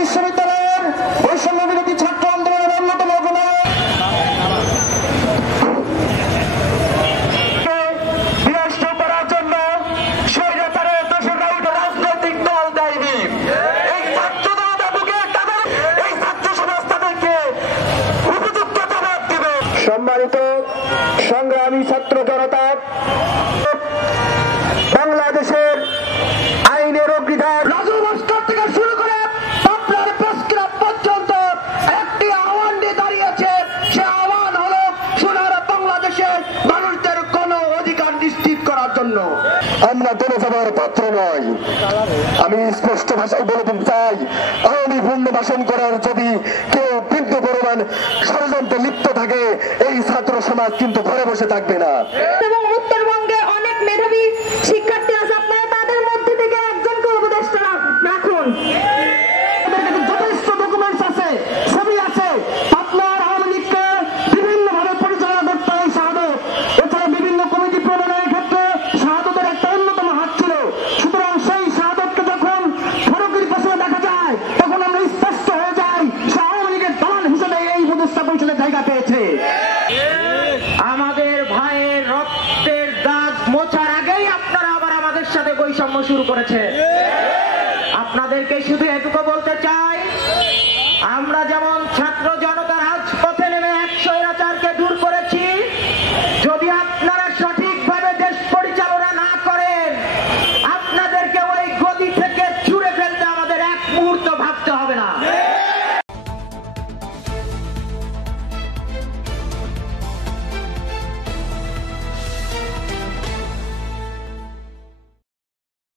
বিশ্ববিদ্যালয়ের বৈষম্য বিরোধী ছাত্র আন্দোলনের অন্যতম অগ্রনায়ক বিনষ্ট করার জন্য স্বৈরাচারের দোসররা উঠে রাজনৈতিক দল দেয়নি। এই ছাত্র জনতা বুকে তাদের এই ছাত্র সমাজ তাদেরকে উপযুক্ত জবাব দিবে। সম্মানিত সংগ্রামী ছাত্র জনতা, বাংলাদেশের আইনের অগ্নিধার রাজু ভাস্কর থেকে শুরু করে আপনার প্রেস ক্লাব পর্যন্ত একটি আহ্বান নিয়ে দাঁড়িয়েছে। সে আহ্বান হলো সোনার বাংলাদেশের মানুষদের কোন অধিকার নিশ্চিত করার জন্য। আমরা দলে যাবার পাত্র নয়। আমি স্পষ্ট ভাষায় বলে দিতে চাই, আওয়ামী পুনর্বাসন করার যদি কেউ বিন্দু পরিমাণ ষড়যন্ত্রে লিপ্ত থাকে, এই ছাত্র সমাজ কিন্তু ঘরে বসে থাকবে না। এবং উত্তরবঙ্গে অনেক মেধাবী শিক্ষার্থী আছে, আপনারা তাদের মধ্যে থেকে একজনকে উপদেষ্টা রাখুন। যথেষ্ট ডকুমেন্টস আছে, ছবি আছে। আপনার আওয়ামী লীগকে বিভিন্নভাবে পরিচালনা করতে হয় শাহাদত। এছাড়া বিভিন্ন কমিটি প্রণয়নের ক্ষেত্রে শাহাদতের একটা অন্যতম হাত ছিল। সুতরাং সেই শাহাদতকে যখন ফরকের পেছনে দেখা যায়, তখন আমরা স্পষ্ট হয়ে যাই সে আওয়ামী লীগের দালাল হিসেবে এই উপদেষ্টা পরিষদের জায়গা পেয়েছে। আমাদের ভাইয়ের রক্তের দাগ মোছার আগেই আপনারা আবার আমাদের সাথে বৈষম্য শুরু করেছে। আপনাদেরকে শুধু এটুকু বলতে চাই, আমরা যেমন ছাত্র জনতা